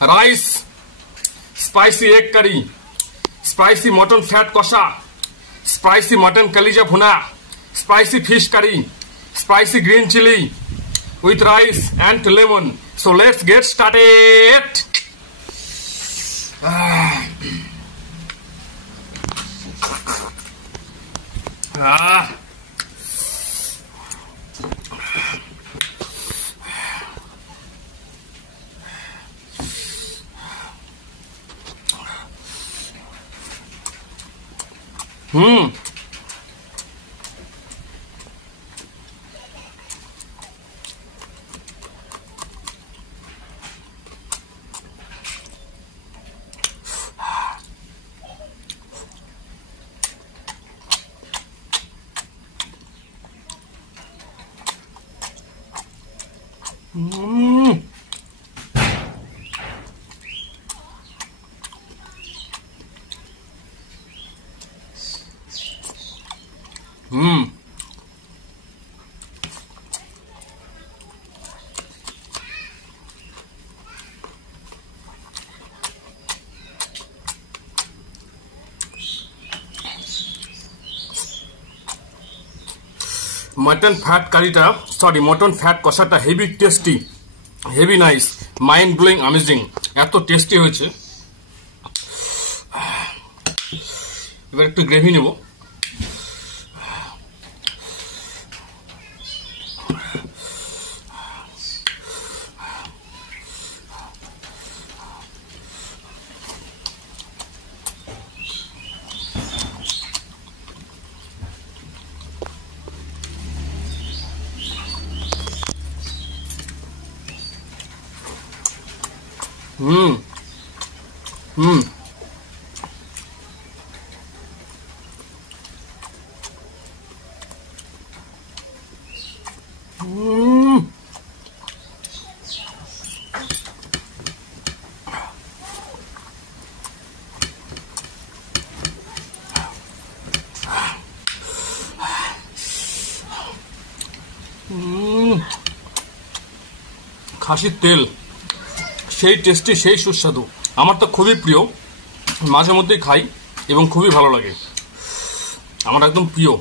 Rice, spicy egg curry, spicy mutton fat kosha, spicy mutton kalija bhuna, spicy fish curry, spicy green chili with rice and lemon. So let's get started. Mutton fat curry ta, sorry, mutton fat kosha ta heavy tasty, heavy nice, mind blowing, amazing. এত টেস্টি হয়েছে। এবার একটু গ্রেভি নেব। খাসির তেল সেই টেস্টি, সেই সুস্বাদু। আমার তো খুবই প্রিয়, মাঝে মধ্যেই খাই এবং খুবই ভালো লাগে, আমার একদম প্রিয়।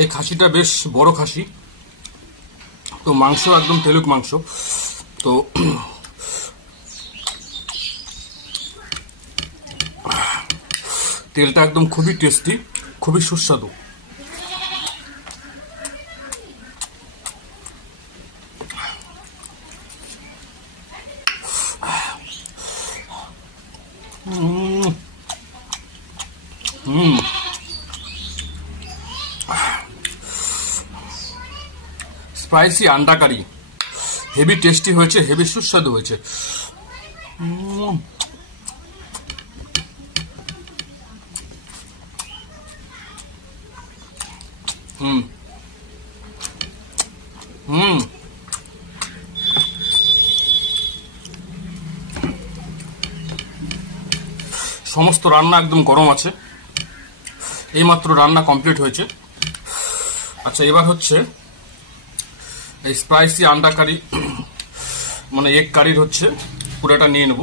এই খাসিটা বেশ বড় খাসি, তো মাংস একদম তেলুক মাংস, তো তেলটা একদম খুবই টেস্টি, খুবই সুস্বাদু। স্পাইসি আন্ডা কারি হেভি টেস্টি হয়েছে, হেভি সুস্বাদু হয়েছে। সমস্ত রান্না একদম গরম আছে, এইমাত্র রান্না কমপ্লিট হয়েছে। আচ্ছা, এবার হচ্ছে এই স্পাইসি আন্ডা কারি মানে এগ কারির হচ্ছে পুরোটা নিয়ে নেব।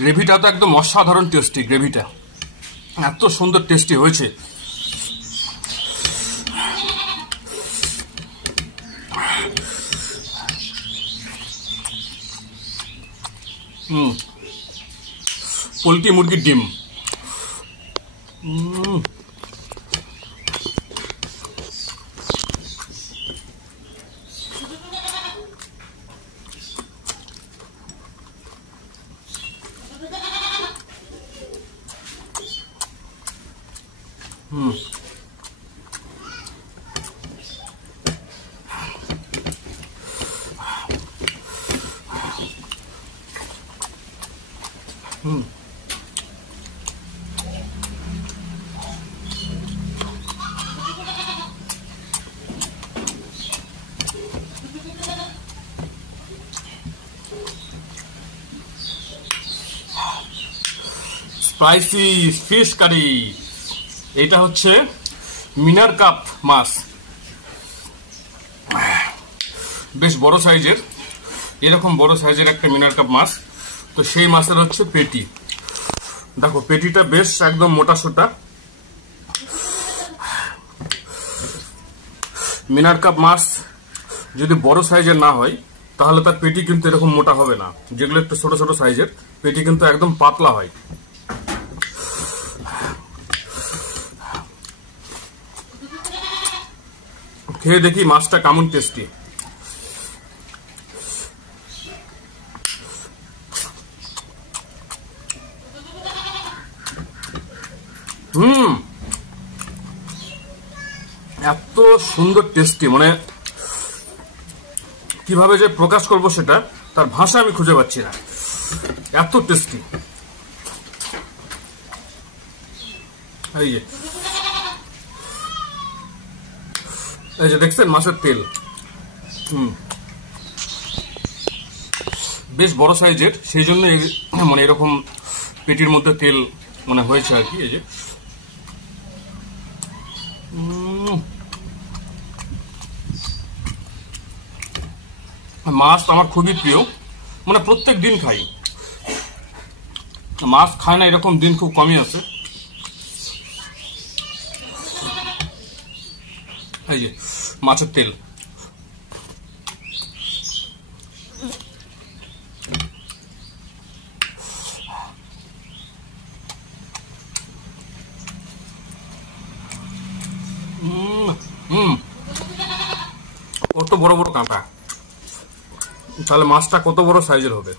গ্রেভিটা তো একদম অসাধারণ টেস্টি, গ্রেভিটা এত সুন্দর টেস্টি হয়েছে। পোলট্রি মুরগির ডিম। Spicy fish curry. এটা হচ্ছে মিনার কাপ মাছ, বেশ বড় সাইজের, এরকম বড় সাইজের একটা মিনার কাপ মাছ। তো সেই মাছের হচ্ছে পেটি। দেখো পেটিটা বেশ একদম মোটা সোটা। মিনার কাপ মাছ যদি বড় সাইজের না হয় তাহলে তার পেটি কিন্তু এরকম মোটা হবে না। যেগুলো একটু ছোট ছোট সাইজের পেটি কিন্তু একদম পাতলা হয়। খেয়ে দেখি মাছটা কেমন টেস্টি। এত সুন্দর টেস্টি, মানে কিভাবে যে প্রকাশ করব সেটা তার ভাষা আমি খুঁজে পাচ্ছি না, এত টেস্টি। এই যে দেখছেন মাছের তেল, বেশ বড় সাইজের, সেই জন্য মানে এরকম পেটির মধ্যে তেল মানে হয়েছে আর কি। এই যে মাছ আমার খুবই প্রিয়, মানে প্রত্যেক দিন খাই। মাছ খায় না এরকম দিন খুব কমই আছে। এই যে মাছের তেল, কত বড় বড় কাঁটা, তাহলে মাছটা কত বড় সাইজের হবে।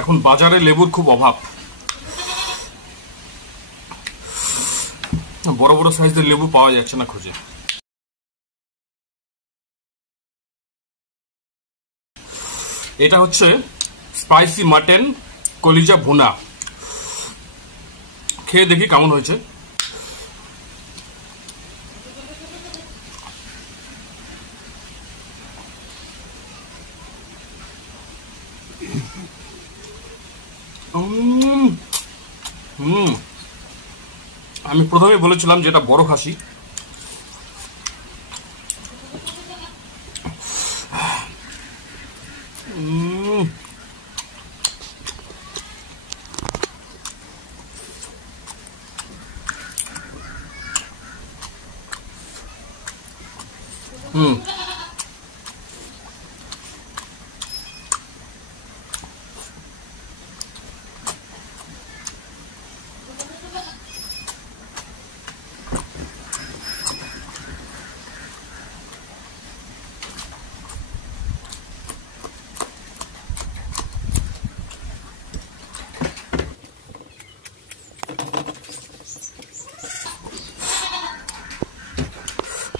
এখন বাজারে লেবুর খুব অভাব, বড় বড় সাইজের লেবু পাওয়া যাচ্ছে না খুঁজে। এটা হচ্ছে স্পাইসি মাটন কলিজা ভুনা, খেয়ে দেখি কেমন হয়েছে। আমি প্রথমে বলেছিলাম যে এটা বড় খাসি।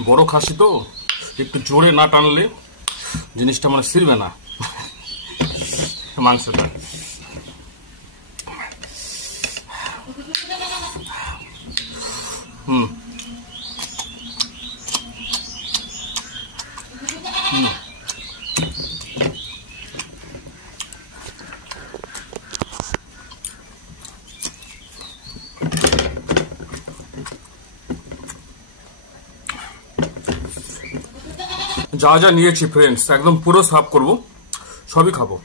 বড় খাসি তো একটু জোরে না টানলে জিনিসটা মানে ছিড়বে না মাংসটা। যা যা নিয়েছি ফ্রেন্ডস একদম পুরো সার্ভ করব, সবই খাবো।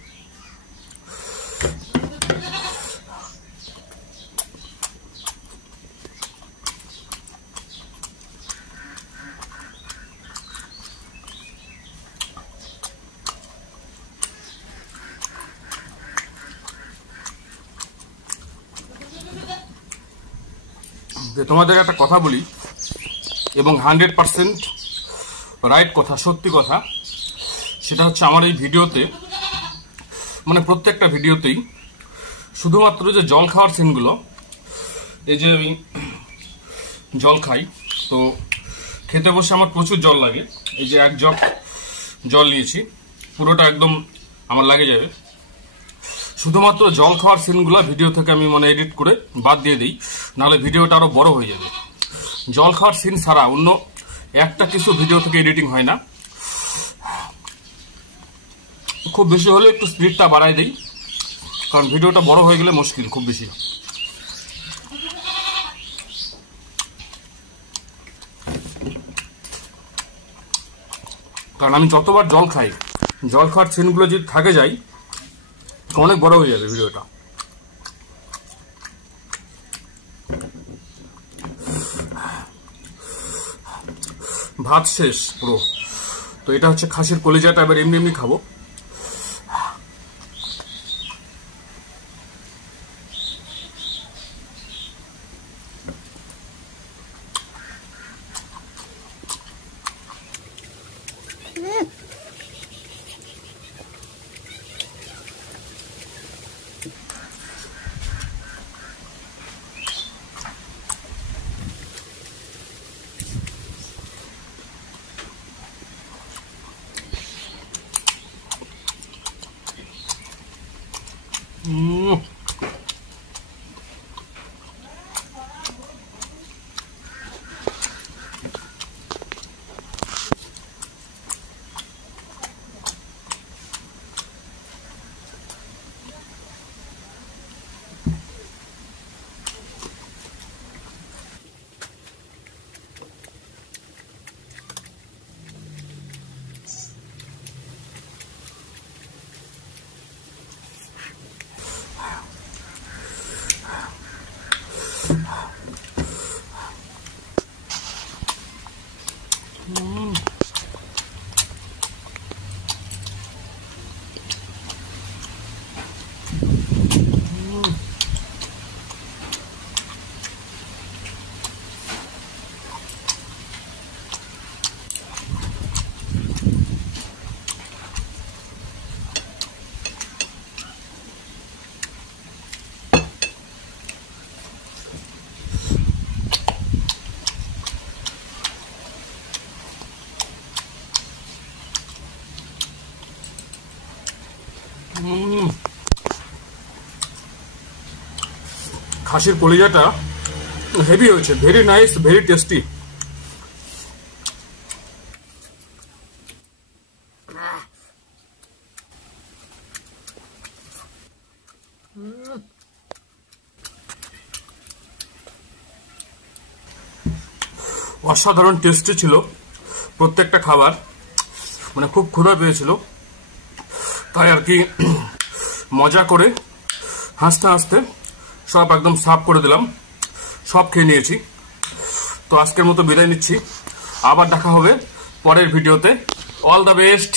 তোমাদের একটা কথা বলি, এবং 100% রাইট কথা, সত্যি কথা। সেটা হচ্ছে আমার এই ভিডিওতে, মানে প্রত্যেকটা ভিডিওতেই শুধুমাত্র যে জল খাওয়ার সিনগুলো, এই যে আমি জল খাই, তো খেতে বসে আমার প্রচুর জল লাগে। এই যে 1 জগ জল নিয়েছি, পুরোটা একদম আমার লাগে যাবে। শুধুমাত্র জল খাওয়ার সিনগুলো ভিডিও থেকে আমি মানে এডিট করে বাদ দিয়ে দিই, নাহলে ভিডিওটা আরো বড় হয়ে যাবে। জল খাওয়ার সিন ছাড়া অন্য একটা কিছু ভিডিও থেকে এডিটিং হয় না। খুব বেশি হলে একটু স্পিডটা বাড়াই দিই, কারণ ভিডিওটা বড় হয়ে গেলে মুশকিল খুব বেশি। কারণ আমি যতবার জল খাই, জল খাওয়ার সিনগুলো যদি থাকে যায় অনেক বড় হয়ে যাবে ভিডিওটা। ভাত শেষ পুরো। তো এটা হচ্ছে খাসির কলিজাটা, এবার এমনি এমনি খাবো। খাসির কলিজাটা হেভি হয়েছে, ভেরি নাইস, ভেরি টেস্টি। অসাধারণ টেস্টি ছিল প্রত্যেকটা খাবার, মানে খুব ক্ষুধা পেয়েছিল, তাই আর কি মজা করে হাসতে হাসতে সব একদম সাফ করে দিলাম, সব খেয়ে নিয়েছি। তো আজকের মতো বিদায় নিচ্ছি, আবার দেখা হবে পরের ভিডিওতে। All the best.